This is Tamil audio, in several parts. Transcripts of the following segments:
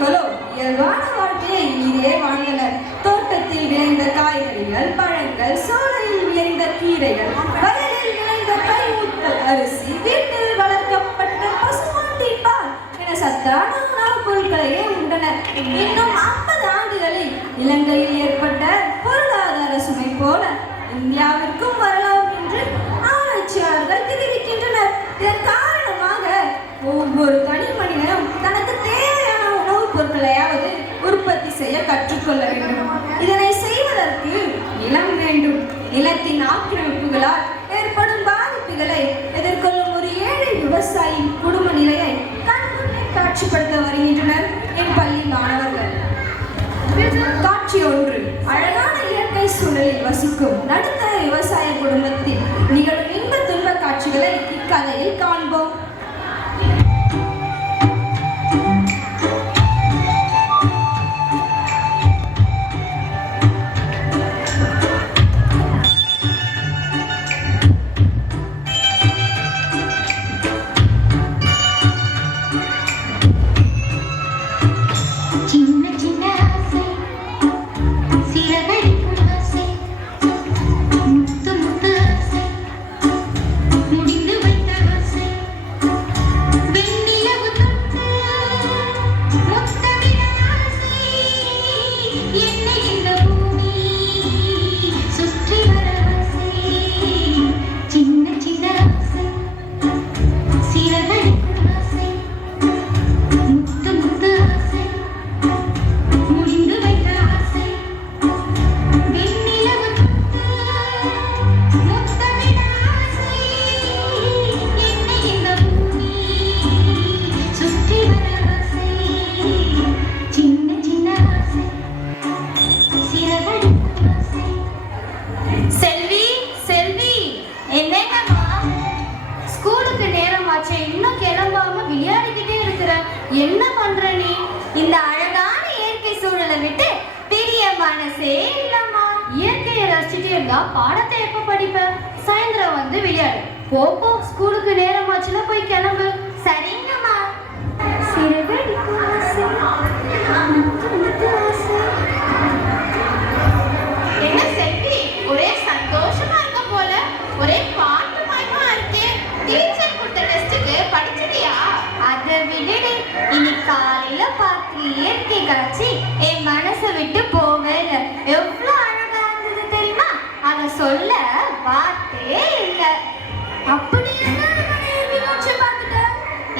மக்களோ இயல்பான வாழ்க்கையை இனிதே வாழ்ந்தனர். தோட்டத்தில் விளைந்த காய்கறிகள், பழங்கள், சோலையில் விளைந்த கீரைகள், வயலில் விளைந்த கைமுத்தல் அரிசி, வீட்டில் வளர்க்கப்பட்ட பசுமாட்டின் பால் என சத்தான உணவுப் பொருட்களையே உண்டனர். இன்னும் 50 ஆண்டுகளில் இலங்கையில் ஏற்பட்ட பொருளாதார சுமை போல இந்தியாவிற்கும் வரலாம் என்று ஆராய்ச்சியாளர்கள் தெரிவிக்கின்றனர். இதன் காரணமாக ஒவ்வொரு தனி மனிதனும் தனக்கு தேவையான உணவுப் பொருட்களையாவது உற்பத்தி செய்ய கற்றுக்கொள்ள வேண்டும். இதனை செய்வதற்கு நிலம் வேண்டும். நிலத்தின் ஆக்கிரமிப்புகளால் ஏற்படும் பாதிப்புகளை எதிர்கொள்ளும் ஒரு ஏழை விவசாயியின் குடும்ப நிலையை கண்முன்னே காட்சிப்படுத்த வருகின்றனர் என் பள்ளி மாணவர்கள். காட்சி 1. அழகான இயற்கை சூழலில் வசிக்கும் நடுத்தர விவசாய குடும்பத்தில் நிகழும் இன்ப துன்ப காட்சிகளை இக்கதையில் காண்போம். என்ன பண்ற நீ? இந்த அழகான இயற்கை சூழலை விட்டு பெரிய மனசே இல்லம்மா. இயற்கையை ரசிச்சுட்டே இருந்தா பாடத்தை எப்ப படிப்ப? சாயந்தரம் வந்து விளையாடு. போ ஸ்கூலுக்கு நேரமாச்சுல போய் கிளம்பு. சரிங்கம்மா. என்ன செல்வி, ஒரே சந்தோஷமா இருக்க போல. ஒரே பாட்டு மயமா இருக்கே. டீச்சர் கொடுத்த டெஸ்டுக்கு படிச்சிட்டியா? அதை விடுடி. இன்னைக்கு காலையில பார்த்து இயற்கை காட்சி என் மனசை விட்டு போகவே இல்லை. எவ்வளவு அழகா இருந்தது தெரியுமா? அதை சொல்ல வார்த்தையே இல்லை. அப்படி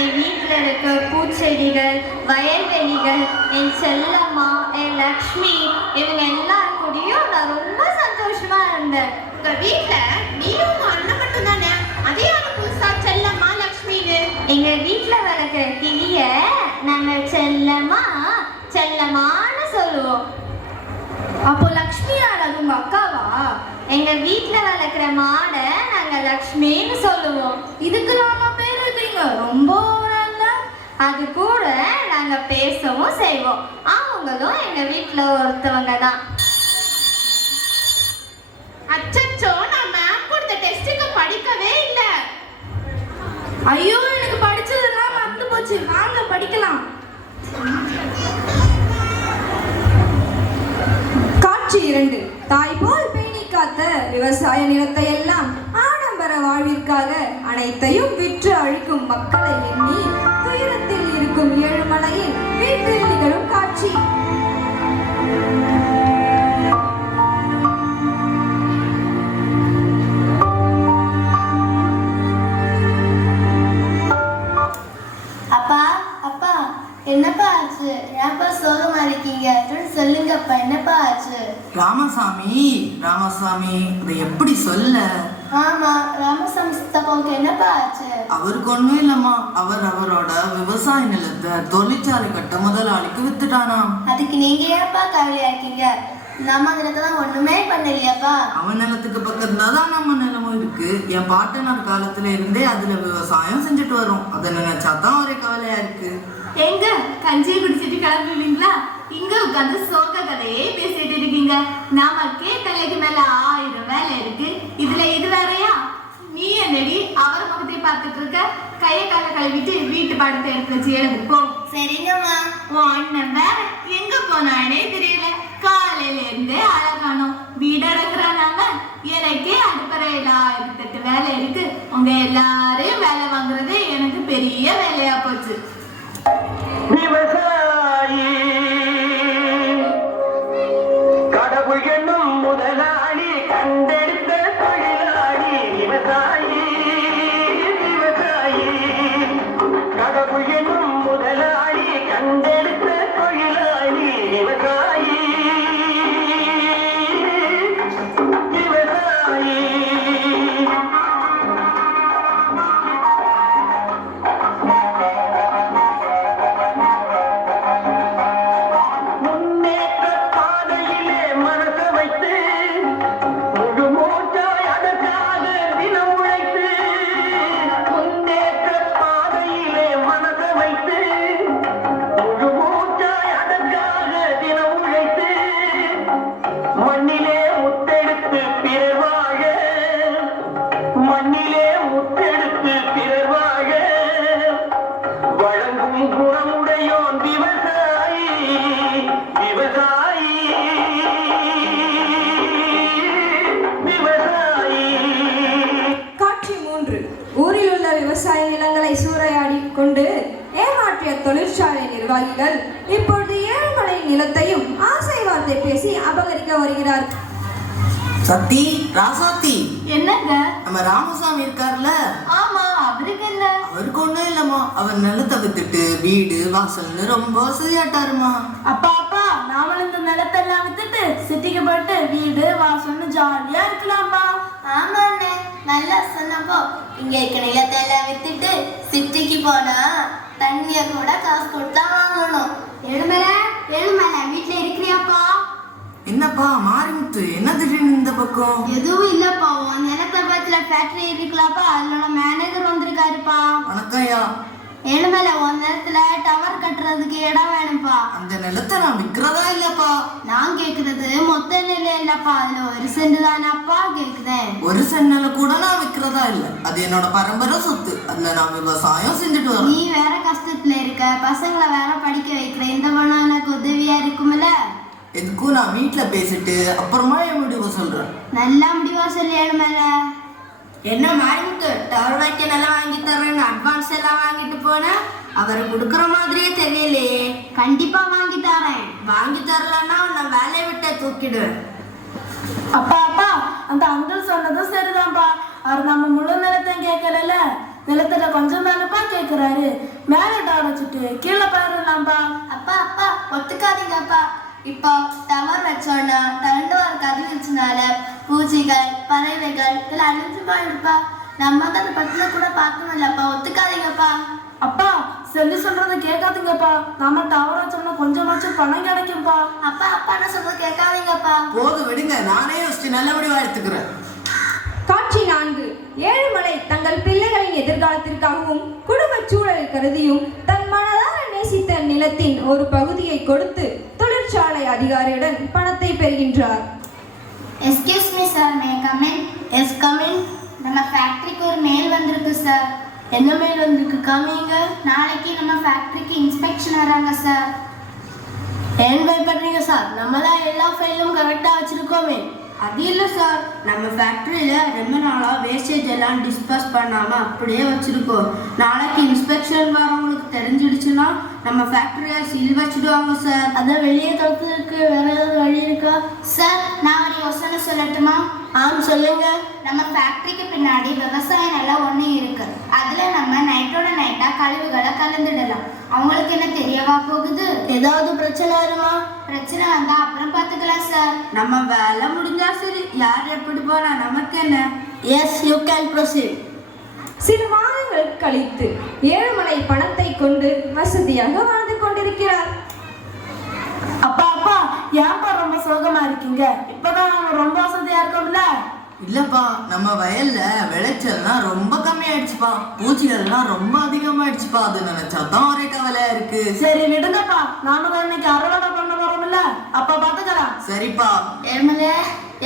என் வீட்டுல இருக்க பூச்செடிகள், வயல்வெளிகள், என் செல்லம்மா, என் லக்ஷ்மி, இவங்க எல்லாரும் கூடயும் நான் ரொம்ப சந்தோஷமா இருந்தேன். உங்க வீட்டுல நீயும் அண்ணன் மட்டும் தானே? அதே புதுசா செல்லம்மா லக்ஷ்மின்னு? எங்க வீட்டுல வளர்க்குற கிளிய நாங்க செல்லம்மா செல்லம்மான்னு சொல்லுவோம். அப்போ லக்ஷ்மி யார்? அது உங்க அக்காவா? எங்க வீட்டுல வளர்க்குற மாடை நாங்க லக்ஷ்மின்னு சொல்லுவோம். இதுக்கு நாம பேர் வைக்கிறீங்க, ரொம்ப அது கூட நாங்க பேசவும் செய்வோம். அவங்களும் எங்க வீட்டுல ஒருத்தவங்க தான். அச்சச்சோ, நான் மேம் கொடுத்த டெஸ்டுக்கு படிக்கவே இல்லை. ஐயோ, எனக்கு படிச்சதெல்லாம் மறந்து போச்சு. வாங்க படிக்கலாம். காட்சி 2. தாய் போல் பேணி காத்த விவசாய நிலத்தை எல்லாம் ஆடம்பர வாழ்விற்காக அனைத்தையும் விற்று அழிக்கும் மக்களை எண்ணி துயரத்தில் இருக்கும் ஏழுமலையில் வீட்டில் நிகழும் காட்சி. என்னப்பா ஆச்சு? ஏன்ப்பா சோகமா இருக்கீங்க? சொல்லுங்கப்பா, என்னப்பா ஆச்சு? ராமசாமி அதை எப்படி சொல்ல? ஆமா, ராமசாமி சித்தப்பாவுக்கு என்னப்பா ஆச்சு? அவருக்கு ஒண்ணும் இல்லம்மா. அவரோட விவசாய நிலத்தை தொழிற்சாலை கட்ட முதலாளிக்கு வித்துட்டானாம். அதுக்கு நீங்க ஏன்ப்பா கவலையா இருக்கீங்க? நம்ம நிலத்தை தான் ஒண்ணுமே பண்ணலையாப்பா. அவன் நிலத்துக்கு பக்கத்துல தான் நம்ம நிலமும் இருக்கு. என் பாட்டனார் காலத்துல இருந்தே அதுல விவசாயம் செஞ்சுட்டு வரும். அதை நினைச்சாதான் ஒரே கவலையா இருக்கு. எங்க கஞ்சியை குடிச்சிட்டு கிளம்புவீங்களா? இங்க உட்காந்து சோக கதையே பேசிட்டு இருக்கீங்க. நமக்கே தலைக்கு மேல 1000 வேலை இருக்கு. இதுல இது வேறையா? நீ என்னடி அவர் முகத்தை பார்த்துட்டு இருக்க? கையை கால கழுவிட்டு வீட்டு பாடத்தை எடுத்து வச்சு எழுது போ. சரிங்கம்மா. உன் அண்ணன் வேற எங்க போனானே தெரியல. காலையில இருந்தே ஆளை காணோம். வீடு அடக்குறானாங்க. எனக்கே அடுப்பறையில 1008 வேலை இருக்கு. உங்க எல்லாரையும் வேலை வாங்குறது எனக்கு பெரிய வேலையா போச்சு. விவசாயி கடவுள் என்னும் முதலாளி கண்டெடுத்த தொழிலாளி விவசாயி விவசாயி கடவுள் என்னும் முதலாளி கண்டெடுத்த தொழிலாளி விவசாயி விவசாயி முன்னேற்ற பாதையிலே மனசு வைத்து முழு மூச்சாய் அதற்காக தினம் உழைத்து முன்னேற்ற பாதையிலே மனசு வைத்து முழு மூச்சாய் அதற்காக தினம் உழைத்து மண்ணிலே முத்தெடுத்து பிறர் வாழ மண்ணிலே முத்தெடுத்து பிறர் வாழ வழங்கும் குணமுடையோன் விவசாயி விவசாயி விவசாயி காட்சி 3. ஊரில் உள்ள விவசாய நிலங்களை சூறையாடி கொண்டு ஏமாற்றிய தொழிற்சாலை நிர்வாகிகள் இப்பொழுது ஏழுமலை நிலத்தையும் ஆசை வார்த்தை பேசி அபகரிக்க வருகிறார். சத்தி, ராசாத்தி, என்னங்க? நம்ம ராமசாமி இருக்கார்ல, ஆமா, அவருக்கு என்ன? அவருக்கு ஒண்ணும் இல்லம்மா. அவர் நிலத்தை வித்துட்டு வீடு வாசல்னு ரொம்ப வசதியாட்டாருமா. அப்பா நாமளும் இந்த நிலத்தெல்லாம் வித்துட்டு சிட்டிக்கு போயிட்டு வீடு வாசல்னு ஜாலியா இருக்கலாம்பா. ஆமா அண்ணே, நல்லா சொன்னப்போ. இங்க இருக்க நிலத்தை எல்லாம் வித்துட்டு சிட்டிக்கு போனா தண்ணிய கூட காசு கொடுத்தா வாங்கணும். எழுமலை வீட்டுல இருக்கிறியாப்பா? என்னப்பா மாரிமுத்து, என்ன திடீர்னு இந்த பக்கம்? எதுவும் இல்லப்பா, உன் நிலத்தை பத்தில ஃபேக்டரி இருக்கலாப்பா, அதோட மேனேஜர் வந்திருக்காருப்பா. வணக்கம்யா. எழுமலை உன் நிலத்துல டவர் கட்டுறதுக்கு இடம் வேணும்ப்பா. அந்த நிலத்தை நான் விக்கிறதா இல்லப்பா? நான் கேக்குறது மொத்த நிலம் இல்லப்பா, அதுல 1 சென்ட் தானப்பா கேக்குதேன். 1 சென்ட் நிலம் கூட நான் விக்கிறதா இல்ல. அது என்னோட பரம்பரை சொத்து. அதுல நான் விவசாயம் செஞ்சுட்டு வரேன். நீ வேற கஷ்டத்துல இருக்க, பசங்களை வேற படிக்க வைக்கிற, இந்த பணம் எனக்கு உதவியா இருக்கும்ல. எதுக்கும் நான் வீட்டுல பேசிட்டு அப்புறமா என் முடிவை சொல்றேன். நல்லா முடிவா சொல்லி எழுமலை. என்ன மாரிமுத்து, டவர் வைக்க நல்லா வாங்கி தர்றேன்னு அட்வான்ஸ் எல்லாம் வாங்கிட்டு போனா அவர் கொடுக்குற மாதிரியே தெரியலையே. கண்டிப்பா வாங்கி தரேன். வாங்கி தரலன்னா நான் வேலையை விட்டே தூக்கிடுவேன். அப்பா அந்த அங்கிள் சொன்னதும் சரிதான்ப்பா. அவர் நம்ம முழு நிலத்தையும் கேட்கல, நிலத்துல கொஞ்சம் தானப்பா கேட்கிறாரு. மேலே டவர் வச்சுட்டு கீழே போயிடலாம்ப்பா. அப்பா ஒத்துக்காதீங்கப்பா. இப்போ டவர் வச்சோன்னா 2 வார கதிர்வீச்சுனால பூச்சிகள் பறவைகள் இதெல்லாம் அழிஞ்சு போயிடுப்பா. நம்ம தான் அந்த பத்தில கூட பார்க்கணும்லப்பா, ஒத்துக்காதீங்கப்பா. அப்பா சொல்லி சொல்றதை கேட்காதீங்கப்பா. நாம டவர் வச்சோம்னா கொஞ்சமாச்சும் பணம் கிடைக்கும்பா. அப்பா நான் சொல்றது கேட்காதீங்கப்பா. போதும் விடுங்க, நானே ஃபர்ஸ்ட் நல்ல முடிவா எடுத்துக்கிறேன். காட்சி 4. ஏழுமலை தங்கள் பிள்ளைகளின் எதிர்காலத்திற்காகவும் குடும்ப சூழலை கருதியும் தன் மனதார நேசித்த நிலத்தின் ஒரு பகுதியை கொடுத்து தொழிற்சாலை அதிகாரியுடன் பணத்தை பெறுகின்றார். Excuse me sir, may come in? Yes come in. நம்ம ஃபேக்டரிக்கு ஒரு மெயில் வந்திருக்கு சார். என்ன மெயில் வந்திருக்கு? காமிங்க. நாளைக்கு நம்ம ஃபேக்டரிக்கு இன்ஸ்பெக்ஷன் வராங்க சார். ஏன் பயப்படுறீங்க சார்? நம்ம தான் எல்லா ஃபைலும் கரெக்டாக வச்சிருக்கோமே. அது இல்லை சார், நம்ம ஃபேக்ட்ரியில் ரொம்ப நாளாக வேஸ்டேஜ் எல்லாம் டிஸ்போஸ் பண்ணாமல் அப்படியே வச்சுருக்கோம். நாளைக்கு இன்ஸ்பெக்ஷன் வரவங்களுக்கு தெரிஞ்சிடுச்சுன்னா நம்ம ஃபேக்ட்ரியை சீல் வச்சுடுவாங்க சார். அதை வெளியே தடுக்கிறதுக்கு வேற ஏதாவது வழி இருக்கா சார்? நான் ஒரு யோசனை சொல்லட்டுமா? சொல்லுங்க. நம்ம ஃபேக்டரிக்கு பின்னாடி விவசாய நிலம் ஒன்று இருக்கு. அதுல நம்ம நைட்டோட நைட்டா கழிவுகளை கலந்துடலாம். அவங்களுக்கு என்ன தெரியவா போகுது? ஏதாவது பிரச்சனை வருமா? பிரச்சனை வந்தா அப்புறம் பார்த்துக்கலாம் சார். நம்ம வேலை முடிஞ்சா சரி, யார் எப்படி போனா நமக்கு என்ன? Yes, you can proceed. சில மாதங்கள் கழித்து ஏழுமலை பணத்தை கொண்டு வசதியாக வாழ்ந்து கொண்டிருக்கிறார். அப்பா ஏன்பா ரொம்ப சோகமா இருக்கீங்க? இப்பதான் நாங்க ரொம்ப வசதியா இருக்கோம்ல. இல்லப்பா, நம்ம வயல்ல விளைச்சல்லாம் ரொம்ப கம்மியாயிடுச்சுப்பா. பூச்சிகள்லாம் ரொம்ப அதிகமாயிடுச்சுப்பா. அது நினைச்சாதான் ஒரே கவலையா இருக்கு. சரி விடுங்கப்பா, நாம தான் இன்னைக்கு அறுவடை பண்ண போறோம்ல, அப்ப பாத்துக்கலாம். சரிப்பா.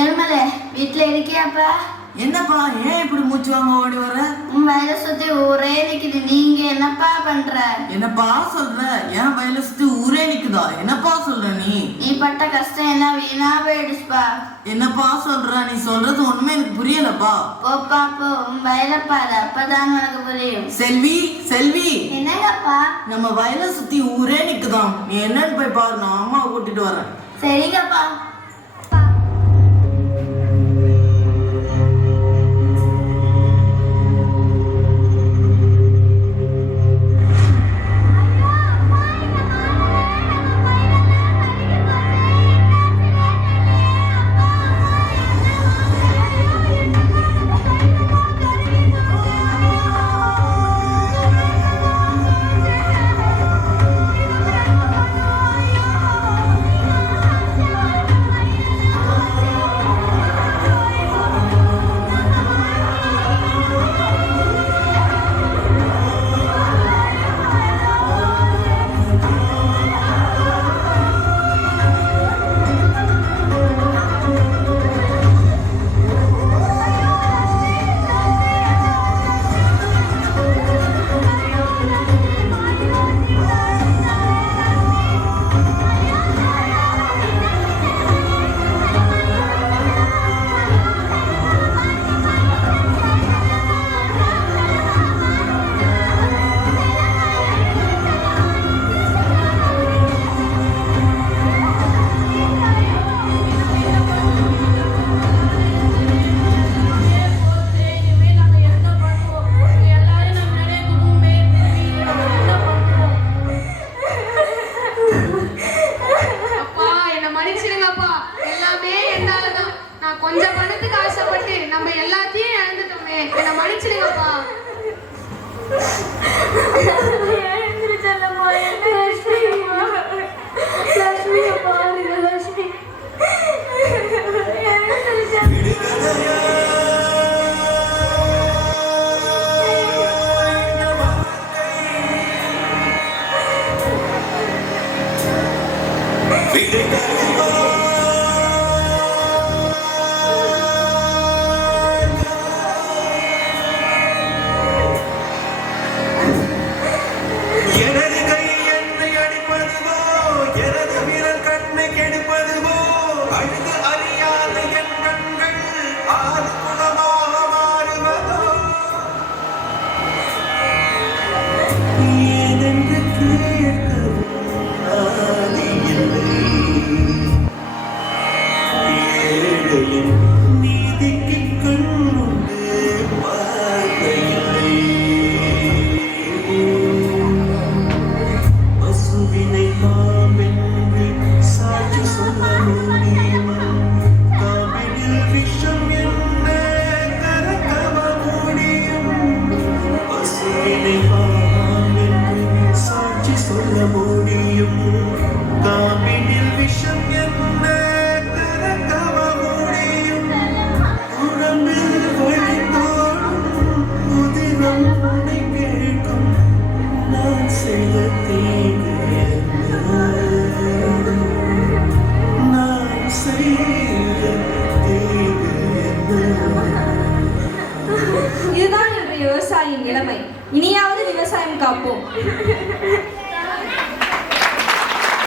ஏழுமலை வீட்டுல இருக்கியாப்பா? என்னப்பா, ஏன் இப்படி மூச்சு வாங்க ஓடி வர? உன் வயலை சுத்தி ஊரே நிக்குது, நீங்க என்னப்பா பண்ற? என்னப்பா சொல்ற? ஏன் வயலை சுத்தி ஊரே நிக்குதா? என்னப்பா சொல்ற நீ? நீ பட்ட கஷ்டம் எல்லாம் வீணா போயிடுச்சுப்பா. என்னப்பா சொல்ற? நீ சொல்றது ஒண்ணுமே எனக்கு புரியலப்பா. போப்பா போ, உன் வயலை பாரு, அப்பதான் உனக்கு புரியும். செல்வி, செல்வி, என்னங்கப்பா? நம்ம வயலை சுத்தி ஊரே நிக்குதாம். நீ என்னன்னு போய் பாரு, நான் அம்மாவை கூட்டிட்டு வரேன். சரிங்கப்பா. கொஞ்சம் பணத்துக்கு ஆசைப்பட்டு நம்ம எல்லாத்தையும் இழந்துட்டோமே, என்ன மன்னிச்சிடுங்கப்பா. இதுதான் இன்றைய விவசாயியின் நிலைமை. இனியாவது விவசாயம் காப்போம்.